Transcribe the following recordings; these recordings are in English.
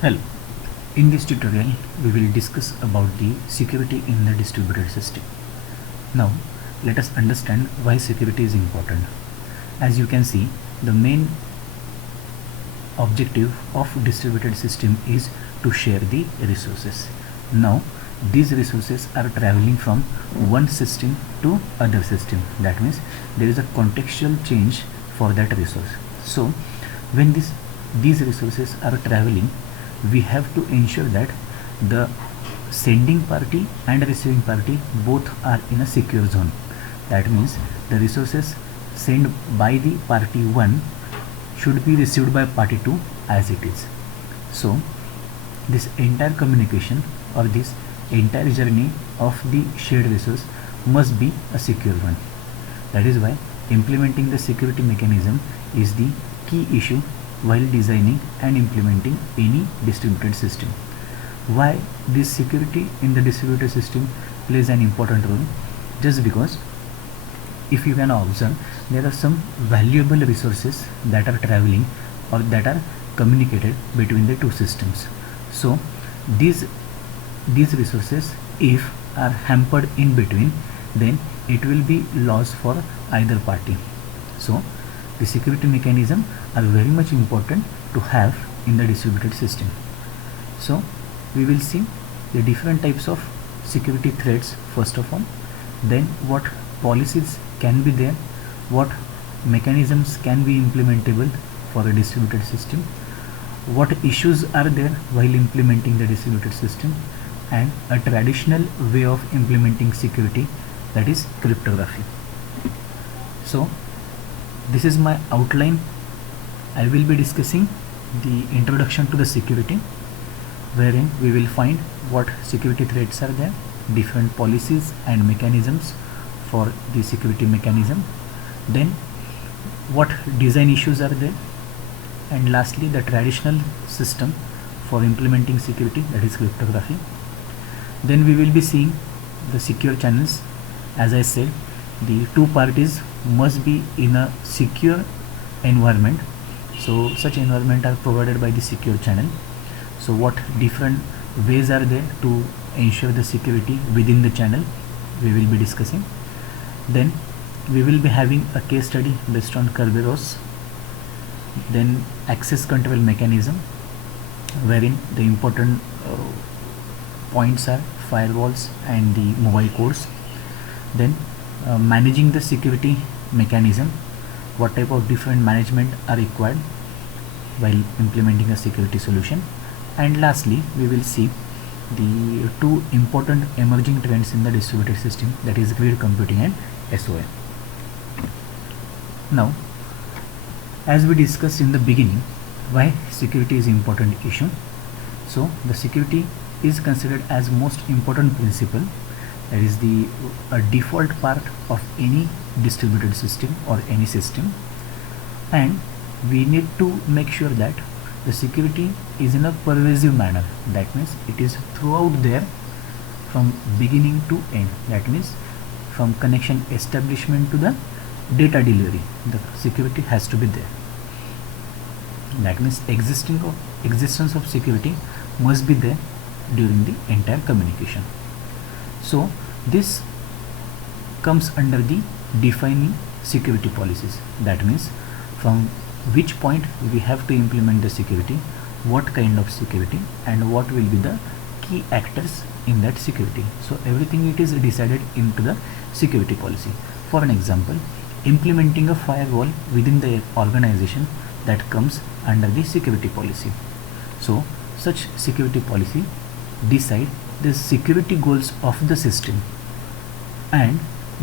Hello. In this tutorial, we will discuss about the security in the distributed system. Now, let us understand why security is important. As you can see, the main objective of distributed system is to share the resources. Now, these resources are traveling from one system to other system. That means there is a contextual change for that resource. So, when these resources are traveling, we have to ensure that the sending party and receiving party both are in a secure zone. That means the resources sent by the party 1 should be received by party 2 as it is. So this entire communication or this entire journey of the shared resource must be a secure one. That is why implementing the security mechanism is the key issue while designing and implementing any distributed system. Why this security in the distributed system plays an important role? Just because if you can observe, there are some valuable resources that are traveling or that are communicated between the two systems. So these resources, if are hampered in between, then it will be loss for either party. So the security mechanism are very much important to have in the distributed system. So we will see the different types of security threats first of all, then what policies can be there, what mechanisms can be implementable for a distributed system, what issues are there while implementing the distributed system, and a traditional way of implementing security, that is cryptography. So this is my outline. I will be discussing the introduction to the security, wherein we will find what security threats are there, different policies and mechanisms for the security mechanism, then what design issues are there, and lastly the traditional system for implementing security, that is cryptography. Then we will be seeing the secure channels. As I said, the two parties must be in a secure environment, so such environment are provided by the secure channel. So what different ways are there to ensure the security within the channel, we will be discussing. Then we will be having a case study based on Kerberos, then access control mechanism, wherein the important points are firewalls and the mobile codes. Then managing the security mechanism, what type of different management are required while implementing a security solution. And lastly, we will see the two important emerging trends in the distributed system, that is grid computing and SOA. Now, as we discussed in the beginning, why security is important issue. So the security is considered as most important principle, that is the default part of any distributed system or any system, and we need to make sure that the security is in a pervasive manner. That means it is throughout there from beginning to end. That means from connection establishment to the data delivery, the security has to be there. That means existence of security must be there during the entire communication. So this comes under the defining security policies. That means from which point we have to implement the security, what kind of security, and what will be the key actors in that security. So everything it is decided into the security policy. For an example, implementing a firewall within the organization, that comes under the security policy. So such security policy decide the security goals of the system, and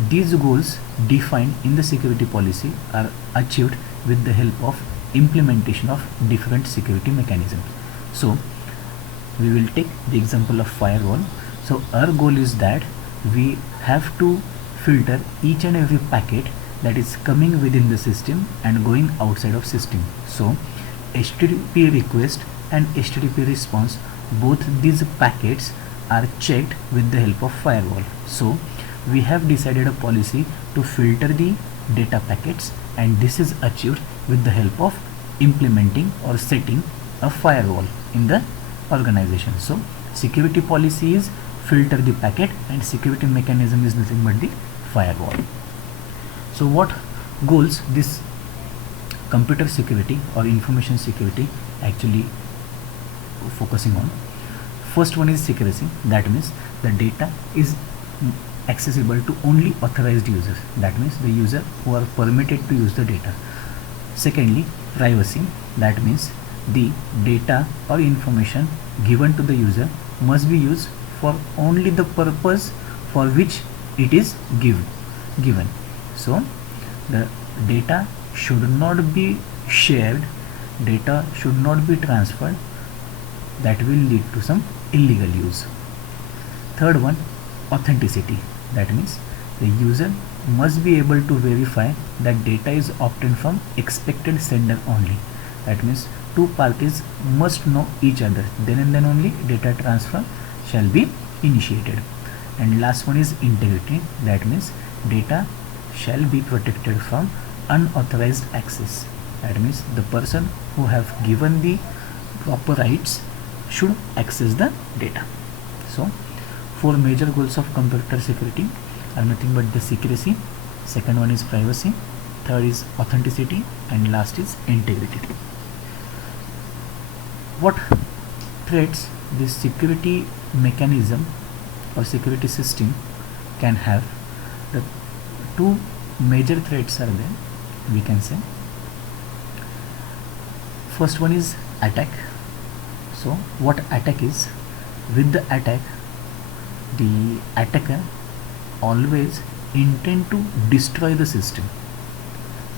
these goals defined in the security policy are achieved with the help of implementation of different security mechanisms. So we will take the example of firewall. So our goal is that we have to filter each and every packet that is coming within the system and going outside of system. So HTTP request and HTTP response, both these packets are checked with the help of firewall. So we have decided a policy to filter the data packets, and this is achieved with the help of implementing or setting a firewall in the organization. So security policy is filter the packet, and security mechanism is nothing but the firewall. So what goals this computer security or information security actually focusing on? First one is secrecy. That means the data is accessible to only authorized users. That means the user who are permitted to use the data. Secondly, privacy. That means the data or information given to the user must be used for only the purpose for which it is given. So the data should not be shared, data should not be transferred, that will lead to some illegal use. Third one, authenticity. That means the user must be able to verify that data is obtained from expected sender only. That means two parties must know each other, then and then only data transfer shall be initiated. And last one is integrity. That means data shall be protected from unauthorized access. That means the person who have given the proper rights should access the data. So four major goals of computer security are nothing but the secrecy, second one is privacy, third is authenticity, and last is integrity. What threats this security mechanism or security system can have? The two major threats are there, we can say. First one is attack. So what attack is? With the attack, the attacker always intend to destroy the system.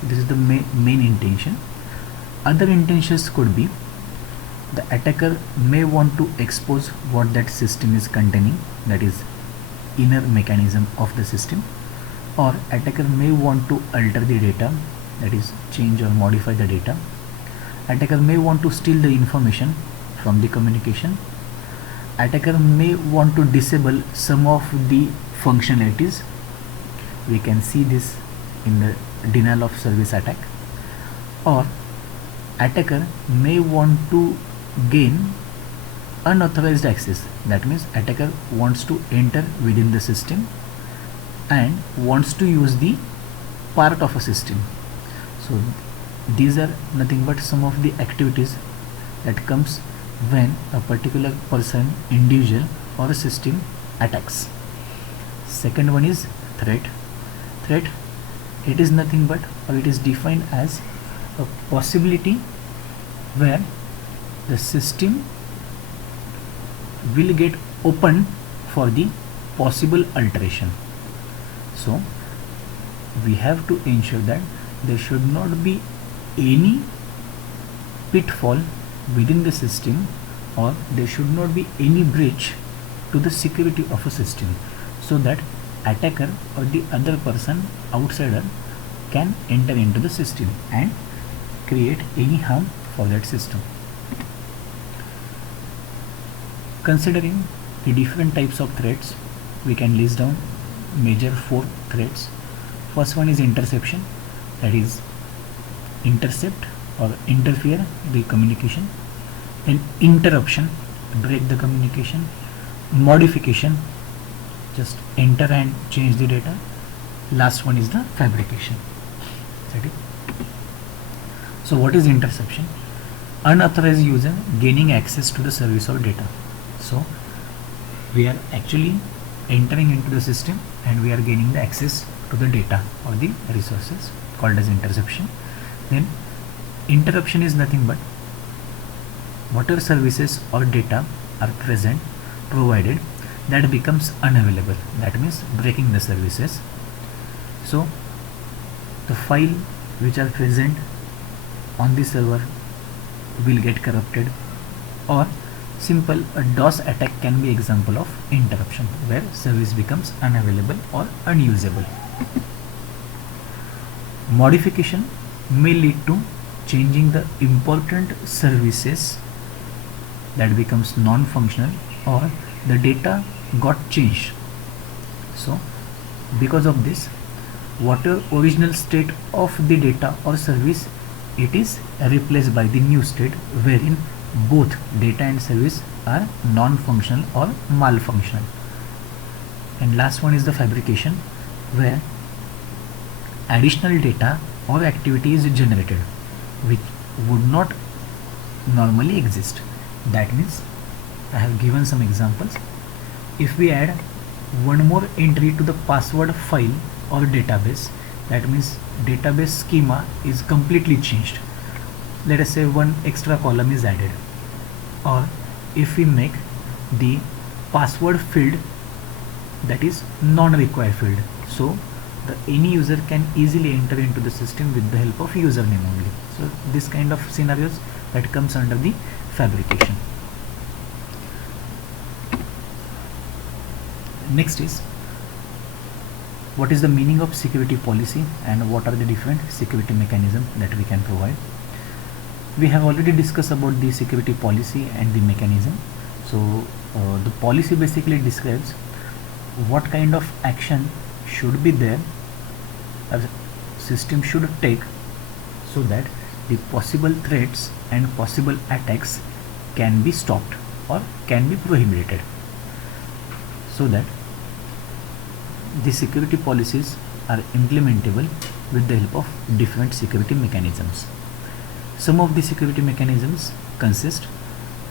This is the main intention. Other intentions could be the attacker may want to expose what that system is containing, that is inner mechanism of the system, or attacker may want to alter the data, that is change or modify the data. Attacker may want to steal the information from the communication. Attacker may want to disable some of the functionalities. We can see this in the denial of service attack. Or attacker may want to gain unauthorized access. That means attacker wants to enter within the system and wants to use the part of a system. So these are nothing but some of the activities that comes when a particular person, individual or a system attacks. Second one is threat. Threat, it is nothing but, or it is defined as a possibility where the system will get open for the possible alteration. So we have to ensure that there should not be any pitfall within the system, or there should not be any breach to the security of a system, so that attacker or the other person, outsider, can enter into the system and create any harm for that system. Considering the different types of threats, we can list down major four threats. First one is interception, that is intercept or interfere the communication. Then interruption, break the communication. Modification, just enter and change the data. Last one is the fabrication. Okay. So what is interception? Unauthorized user gaining access to the service or data. So we are actually entering into the system and we are gaining the access to the data or the resources, called as interception. Then interruption is nothing but whatever services or data are present, provided, that becomes unavailable. That means breaking the services. So the file which are present on the server will get corrupted, or simple a DOS attack can be example of interruption, where service becomes unavailable or unusable. Modification may lead to changing the important services, that becomes non-functional, or the data got changed. So because of this, whatever original state of the data or service, it is replaced by the new state wherein both data and service are non-functional or malfunctional. And last one is the fabrication, where additional data or activity is generated which would not normally exist. That means, I have given some examples. If we add one more entry to the password file or database, that means database schema is completely changed. Let us say one extra column is added, or if we make the password field that is non-required field, so any user can easily enter into the system with the help of username only. So this kind of scenarios that comes under the fabrication. Next is, what is the meaning of security policy and what are the different security mechanisms that we can provide. We have already discussed about the security policy and the mechanism. So the policy basically describes what kind of action should be there, a system should take, so that the possible threats and possible attacks can be stopped or can be prohibited, so that the security policies are implementable with the help of different security mechanisms. Some of the security mechanisms consist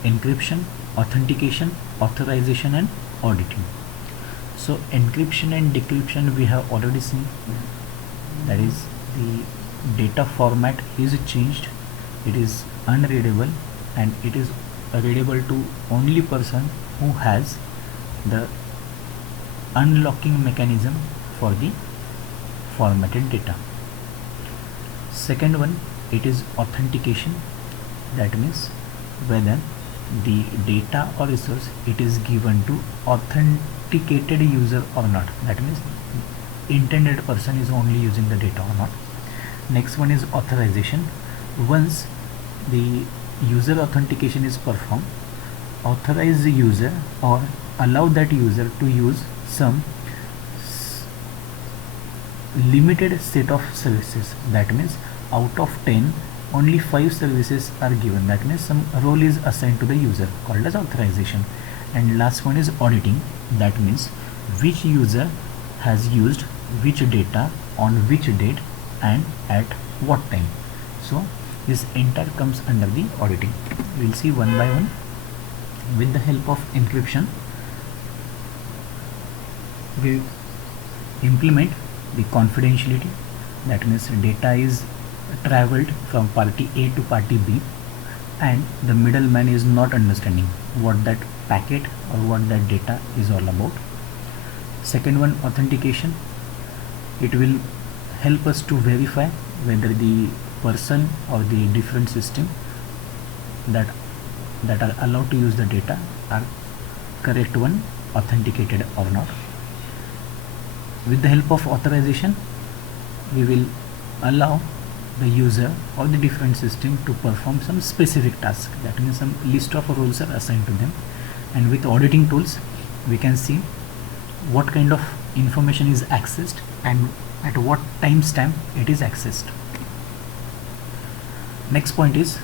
encryption, authentication, authorization and auditing. So encryption and decryption we have already seen, that is the data format is changed, it is unreadable and it is readable to only person who has the unlocking mechanism for the formatted data. Second one, it is authentication, that means whether the data or resource it is given to authenticated user or not, that means intended person is only using the data or not. Next one is authorization. Once the user authentication is performed, authorize the user or allow that user to use some limited set of services, that means out of 10 only 5 services are given, that means some role is assigned to the user, called as authorization. And last one is auditing, that means which user has used which data on which date and at what time. So this entire comes under the auditing. We will see one by one. With the help of encryption, we implement the confidentiality, that means data is traveled from party A to party B and the middleman is not understanding what that packet or what that data is all about. Second one, authentication. It will help us to verify whether the person or the different system that are allowed to use the data are correct one, authenticated or not. With the help of authorization, we will allow the user or the different system to perform some specific task, that means some list of roles are assigned to them. And with auditing tools, we can see what kind of information is accessed and at what timestamp it is accessed. Next point is,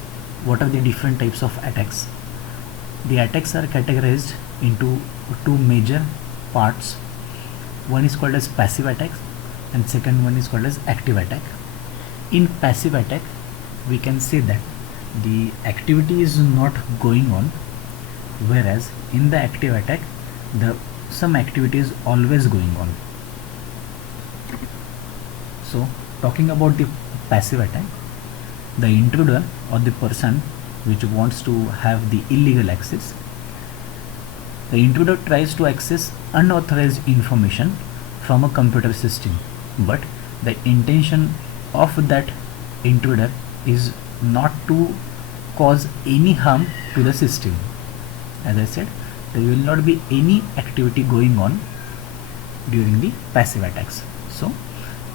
what are the different types of attacks. The attacks are categorized into two major parts. One is called as passive attacks and second one is called as active attack. In passive attack, we can say that the activity is not going on, whereas in the active attack some activity is always going on. So talking about the passive attack, the intruder or the person which wants to have the illegal access, the intruder tries to access unauthorized information from a computer system, but the intention of that intruder is not to cause any harm to the system. As I said, there will not be any activity going on during the passive attacks. So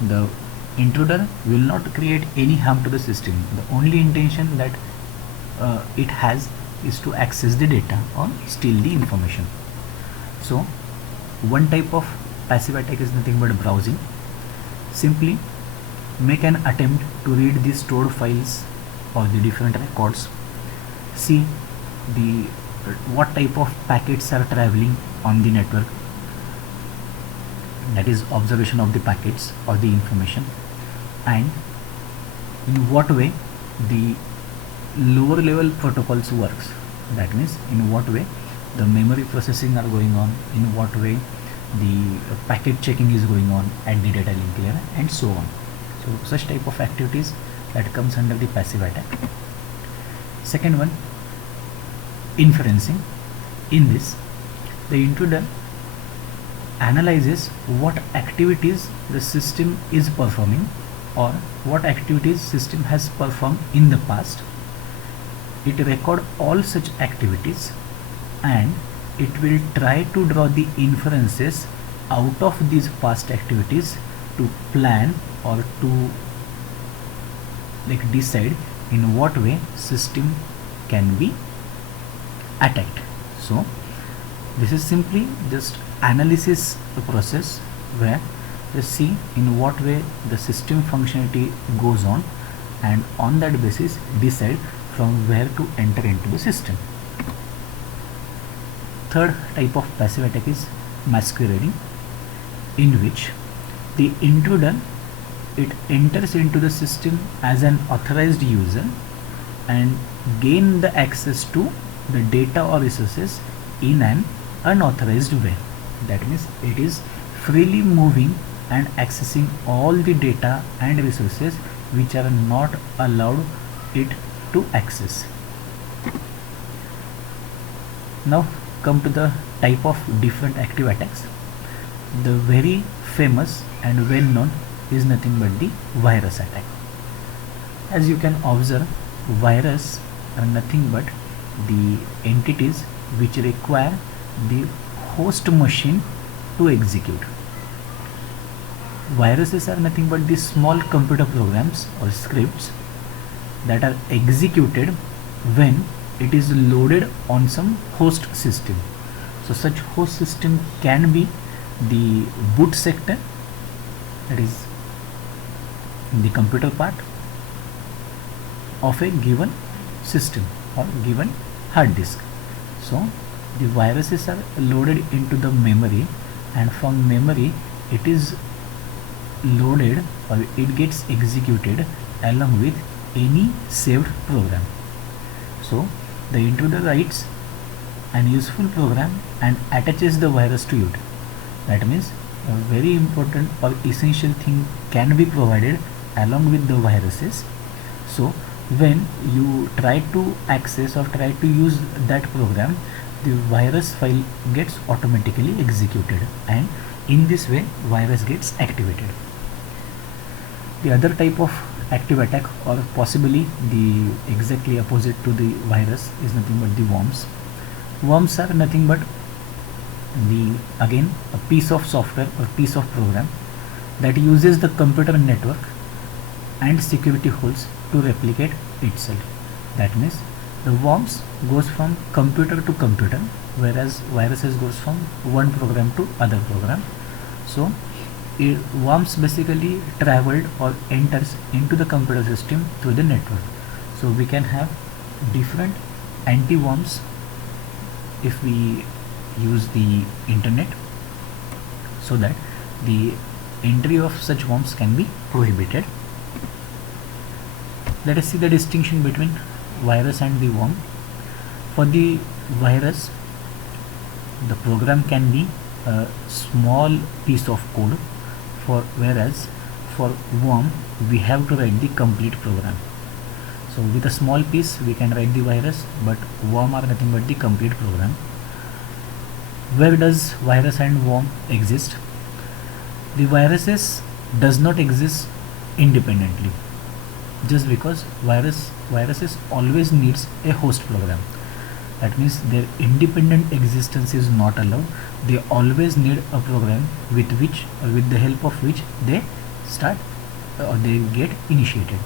the intruder will not create any harm to the system. The only intention that it has is to access the data or steal the information. So one type of passive attack is nothing but browsing. Simply make an attempt to read the stored files or the different records, see the what type of packets are traveling on the network, that is observation of the packets or the information, and in what way the lower level protocols works, that means in what way the memory processing are going on, in what way the packet checking is going on at the data link layer, and so on. So such type of activities that comes under the passive attack. Second one, inferencing. In this, the intruder analyzes what activities the system is performing or what activities system has performed in the past. It record all such activities and it will try to draw the inferences out of these past activities to plan or to decide in what way system can be attacked. So this is simply just analysis process where you see in what way the system functionality goes on, and on that basis decide from where to enter into the system. Third type of passive attack is masquerading, in which the intruder it enters into the system as an authorized user and gain the access to the data or resources in an unauthorized way. That means it is freely moving and accessing all the data and resources which are not allowed it to access. Now come to the type of different active attacks. The very famous and well known is nothing but the virus attack. As you can observe, virus are nothing but the entities which require the host machine to execute. Viruses are nothing but the small computer programs or scripts that are executed when it is loaded on some host system. So such host system can be the boot sector, that is the computer part of a given system or given hard disk. So the viruses are loaded into the memory, and from memory it is loaded or it gets executed along with any saved program. So the intruder writes an useful program and attaches the virus to it. That means a very important or essential thing can be provided along with the viruses. So when you try to access or try to use that program, the virus file gets automatically executed, and in this way virus gets activated. The other type of active attack, or possibly the exactly opposite to the virus, is nothing but the worms. Worms are nothing but the again a piece of software or piece of program that uses the computer network and security holes to replicate itself. That means the worms goes from computer to computer, whereas viruses goes from one program to other program. So worms basically traveled or enters into the computer system through the network. So we can have different anti-worms if we use the internet, so that the entry of such worms can be prohibited. Let us see the distinction between virus and the worm. For the virus, the program can be a small piece of code, whereas for worm we have to write the complete program. So with a small piece we can write the virus, but worm are nothing but the complete program. Where does virus and worm exist? The viruses does not exist independently, just because viruses always needs a host program. That means their independent existence is not allowed. They always need a program with which, or with the help of which, they start or they get initiated.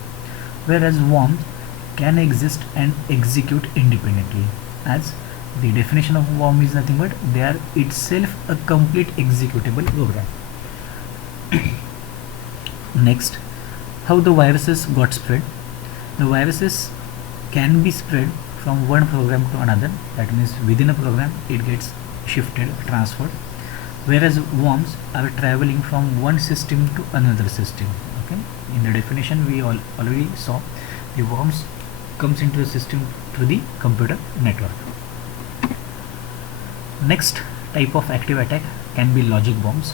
Whereas worm can exist and execute independently, as the definition of worm is nothing but they are itself a complete executable program. Next, how the viruses got spread. The viruses can be spread from one program to another, that means within a program it gets shifted, transferred, whereas worms are traveling from one system to another system. Okay, in the definition we already saw the worms comes into the system through the computer network. Next type of active attack can be logic bombs.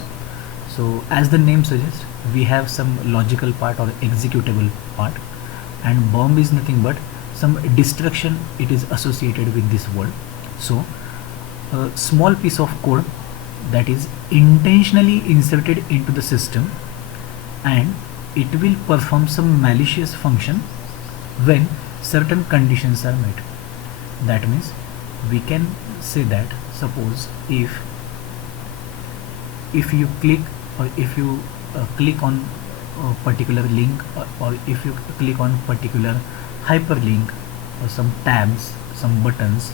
So as the name suggests, we have some logical part or executable part, and bomb is nothing but some destruction it is associated with this word. So a small piece of code that is intentionally inserted into the system, and it will perform some malicious function when certain conditions are met. That means we can say that suppose if you click, or if you click on a particular link, or if you click on particular hyperlink or some tabs, some buttons,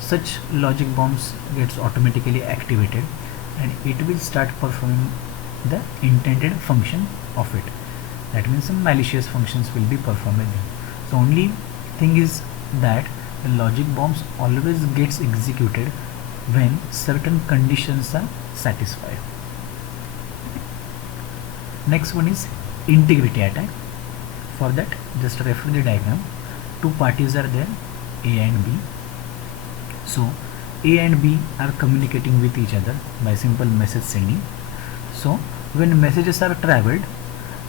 such logic bombs gets automatically activated and it will start performing the intended function of it. That means some malicious functions will be performed. So only thing is that the logic bombs always gets executed when certain conditions are satisfied. Next one is integrity attack. For that, just refer the diagram. Two parties are there, A and B. So A and B are communicating with each other by simple message sending. So when messages are traveled,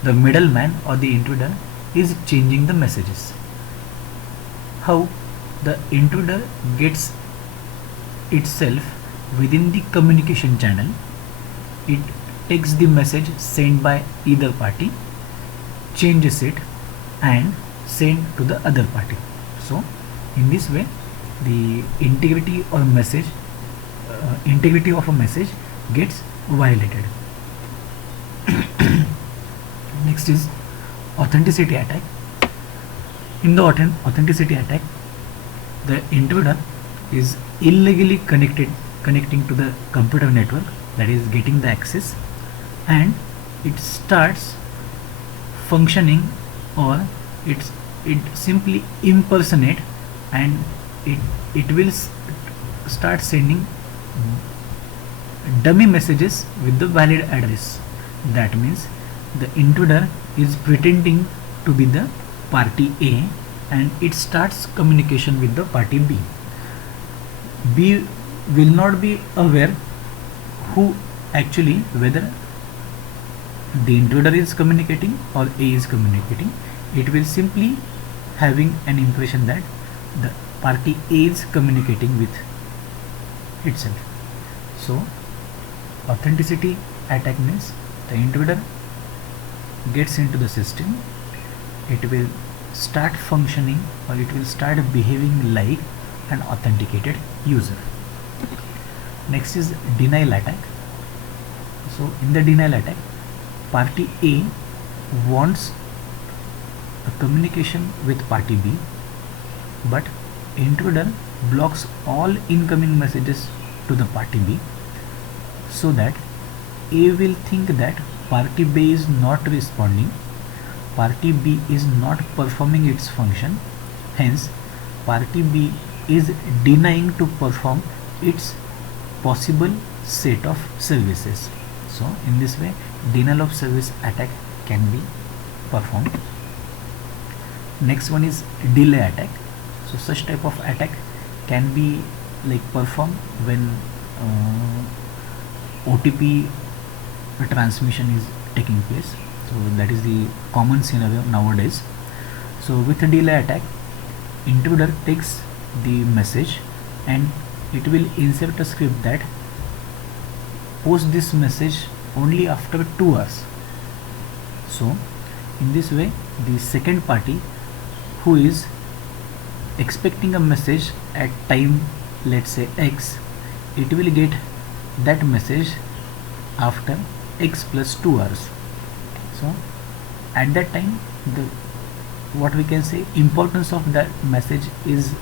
the middleman or the intruder is changing the messages. How the intruder gets itself within the communication channel, it takes the message sent by either party, changes it and send to the other party. So in this way the integrity of a message gets violated. Next is authenticity attack. In the authenticity attack, the intruder is illegally connecting to the computer network, that is getting the access, and it starts functioning, or it simply impersonate, and it will start sending dummy messages with the valid address. That means the intruder is pretending to be the party A and it starts communication with the party B. B will not be aware whether the intruder is communicating or A is communicating. It will simply having an impression that the party A is communicating with itself. So authenticity attack means the intruder gets into the system, it will start functioning, or it will start behaving like an authenticated user. Next is denial attack. So in the denial attack, party A wants a communication with party B, but intruder blocks all incoming messages to the party B, so that A will think that party B is not responding, party B is not performing its function, hence party B is denying to perform its possible set of services. So in this way denial of service attack can be performed. Next one is delay attack. So such type of attack can be performed when OTP transmission is taking place. So that is the common scenario nowadays. So with a delay attack, intruder takes the message and it will insert a script that post this message only after 2 hours. So in this way the second party who is expecting a message at time, let's say X, it will get that message after X plus 2 hours. So at that time the importance of that message is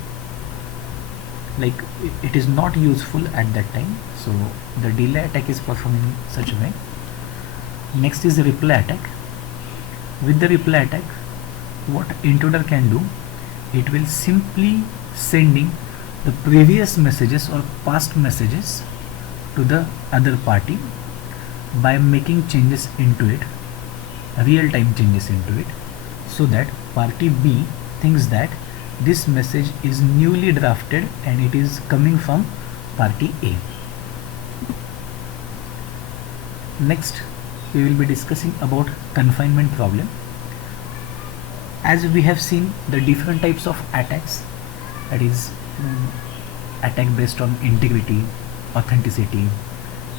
it is not useful at that time. So the delay attack is performed in such a way. Next is reply attack. With the reply attack, what intruder can do, it will simply sending the previous messages or past messages to the other party by making changes into it, real-time changes into it, so that party B thinks that this message is newly drafted and it is coming from party A. Next, we will be discussing about confinement problem. As we have seen the different types of attacks, that is attack based on integrity, authenticity,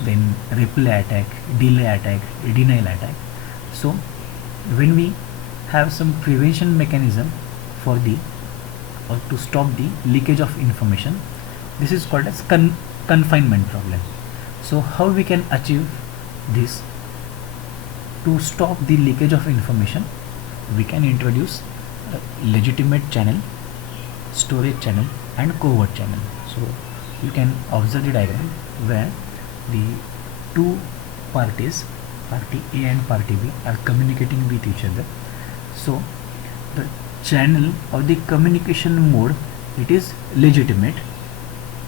then replay attack, delay attack, denial attack. So when we have some prevention mechanism for the or to stop the leakage of information, this is called as confinement problem. So how we can achieve this? To stop the leakage of information, we can introduce a legitimate channel, storage channel and covert channel. So you can observe the diagram where the two parties, party A and party B, are communicating with each other. So the channel or the communication mode, it is legitimate.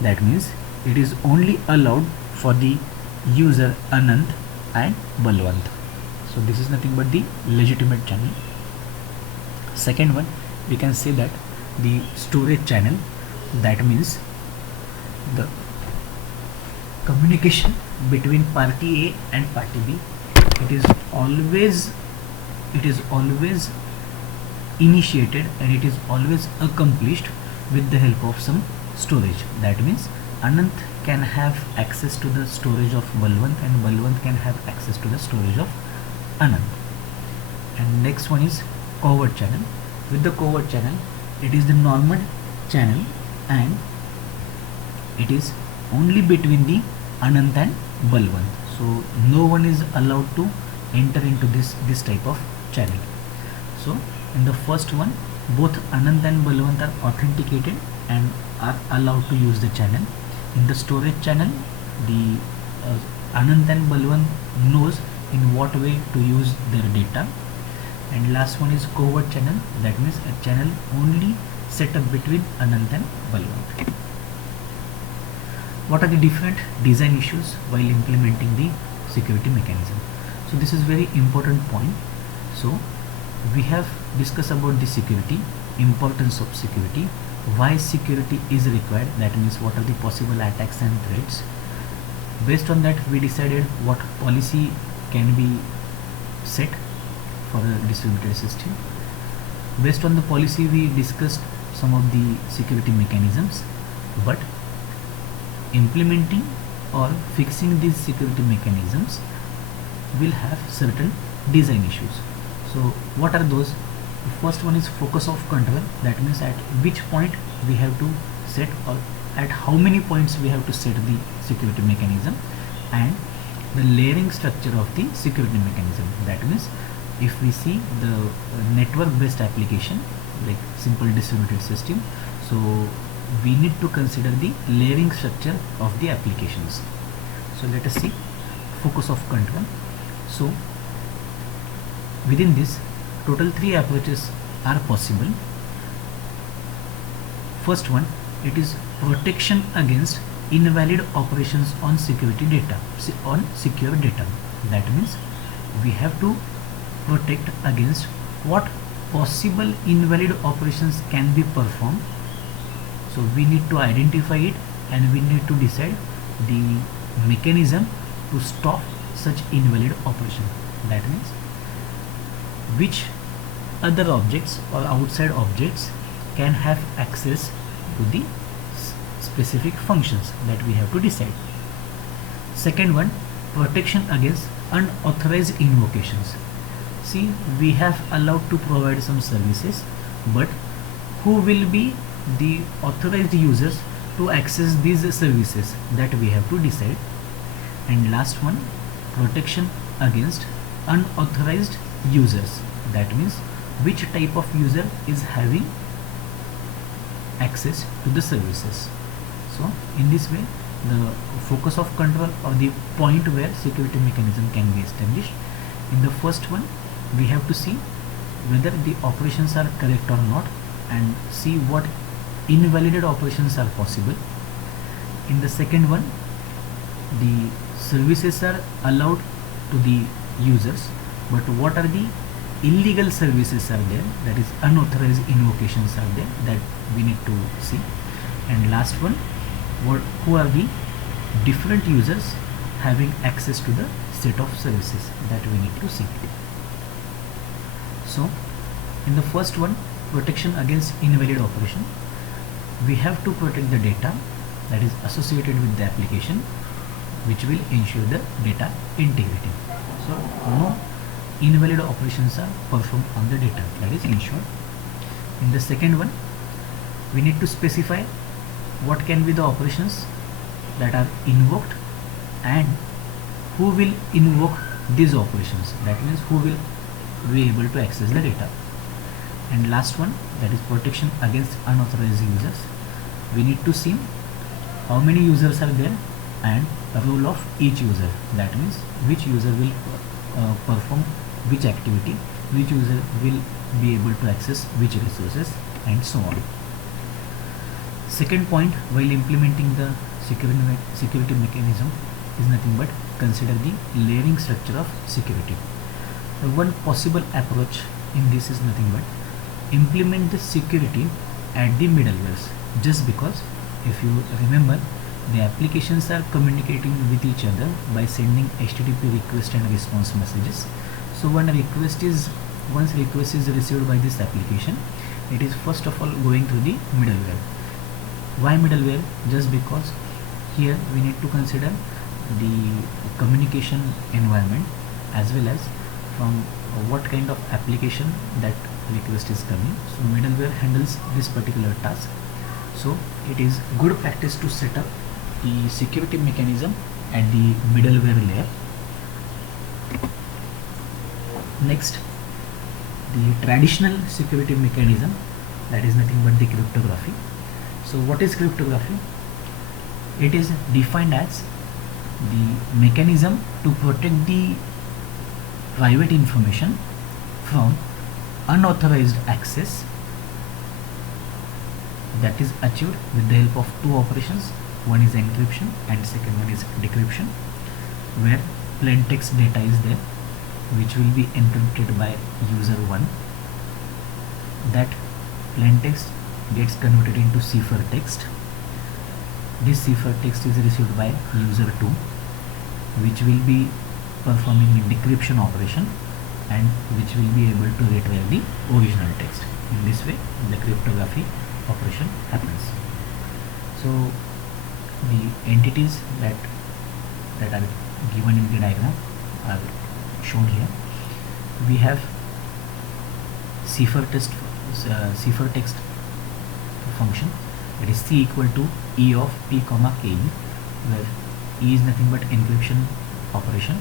That means it is only allowed for the user Anant and Balwant. So this is nothing but the legitimate channel. Second one, we can say that the storage channel, that means the communication between party A and party B, it is always initiated and it is always accomplished with the help of some storage. That means Anant can have access to the storage of Balwant and Balwant can have access to the storage of Anant. And next one is covert channel. With the covert channel, it is the normal channel and it is only between the Anant and Balwant. So no one is allowed to enter into this type of channel. So in the first one, both Anant and Balwant are authenticated and are allowed to use the channel. In the storage channel, the Anant and Balwant knows in what way to use their data. And last one is covert channel, that means a channel only set up between Anant and Balwant. What are the different design issues while implementing the security mechanism? So this is very important point. So we have discussed about the security, importance of security, why security is required, that means what are the possible attacks and threats. Based on that, we decided what policy can be set for a distributed system. Based on the policy, we discussed some of the security mechanisms, but implementing or fixing these security mechanisms will have certain design issues. So what are those? The first one is focus of control, that means at which point we have to set or at how many points we have to set the security mechanism, and the layering structure of the security mechanism. That means if we see the network based application like simple distributed system, so we need to consider the layering structure of the applications. So let us see focus of control. So within this, total 3 approaches are possible. First one, it is protection against invalid operations on security data, on secure data. That means we have to protect against what possible invalid operations can be performed. So we need to identify it and we need to decide the mechanism to stop such invalid operation. That means which other objects or outside objects can have access to the specific functions that we have to decide. Second one, protection against unauthorized invocations. See, we have allowed to provide some services, but who will be the authorized users to access these services, that we have to decide. And last one, protection against unauthorized users. That means which type of user is having access to the services. So in this way, the focus of control or the point where security mechanism can be established. In the first one, we have to see whether the operations are correct or not and see what invalidated operations are possible. In the second one, the services are allowed to the users, but what are the illegal services are there, that is unauthorized invocations are there, that we need to see. And last one, who are the different users having access to the set of services, that we need to see. So in the first one, protection against invalid operation, we have to protect the data that is associated with the application, which will ensure the data integrity. So no invalid operations are performed on the data, that is ensured. In the second one, we need to specify what can be the operations that are invoked and who will invoke these operations, that means who will be able to access the data. And last one, that is protection against unauthorized users. We need to see how many users are there and role of each user, that means which user will perform which activity, which user will be able to access which resources, and so on. Second point, while implementing the security mechanism is nothing but consider the layering structure of security. The one possible approach in this is nothing but implement the security at the middlewares, just because if you remember, the applications are communicating with each other by sending HTTP request and response messages. So once request is received by this application, it is first of all going through the middleware. Why middleware? Just because here we need to consider the communication environment as well as from what kind of application that request is coming. So middleware handles this particular task. So it is good practice to set up the security mechanism at the middleware layer. Next, the traditional security mechanism, that is nothing but the cryptography. So what is cryptography? It is defined as the mechanism to protect the private information from unauthorized access, that is achieved with the help of two operations. One is encryption and second one is decryption, where plain text data is there which will be encrypted by user 1. That plain text gets converted into ciphertext. This ciphertext is received by user 2, which will be performing a decryption operation and which will be able to retrieve the original text. In this way, the cryptography operation happens. So the entities that are given in the diagram are shown here. We have ciphertext function, that is C equal to E of P comma KE, where E is nothing but encryption operation,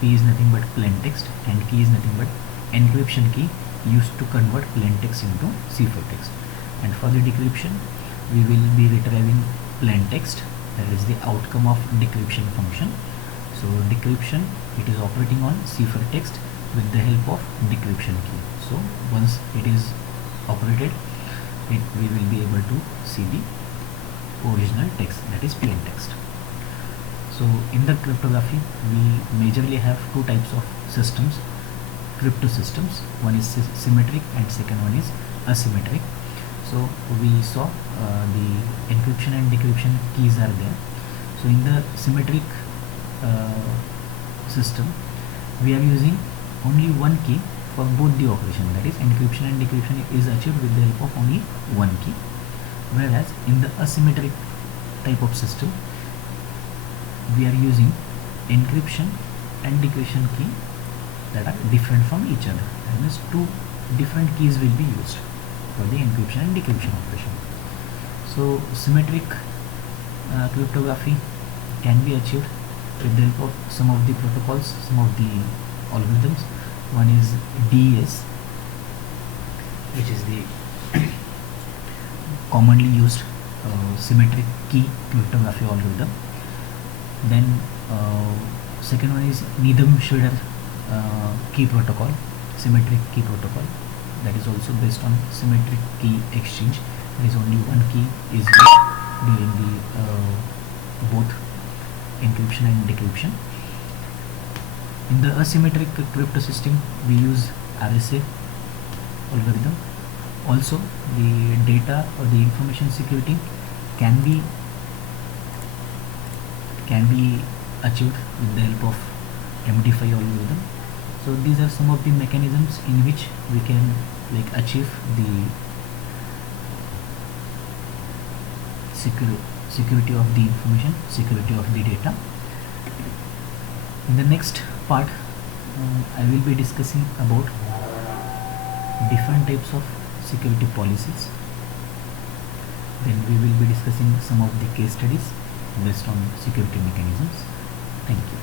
P is nothing but plain text, and key is nothing but encryption key used to convert plain text into ciphertext. And for the decryption, we will be retrieving plain text, that is the outcome of decryption function. So decryption, it is operating on ciphertext with the help of decryption key. So once it is operated, we will be able to see the original text, that is plain text. So in the cryptography, we majorly have two types of systems, crypto systems. One is symmetric and second one is asymmetric. So we saw the encryption and decryption keys are there. So in the symmetric system, we are using only one key for both the operation, that is encryption and decryption is achieved with the help of only one key, whereas in the asymmetric type of system, we are using encryption and decryption key that are different from each other. That means two different keys will be used for the encryption and decryption operation. So symmetric cryptography can be achieved with the help of some of the protocols, some of the algorithms. One is DES, which is the commonly used symmetric key cryptography algorithm. Then second one is Needham-Schroeder key protocol, symmetric key protocol, that is also based on symmetric key exchange there is only one key is used during the both encryption and decryption. In the asymmetric crypto system, we use RSA algorithm. Also, the data or the information security can be achieved with the help of MD5 algorithm. So these are some of the mechanisms in which we can achieve the security of the information, security of the data. In the next part, I will be discussing about different types of security policies. Then we will be discussing some of the case studies based on security mechanisms. Thank you.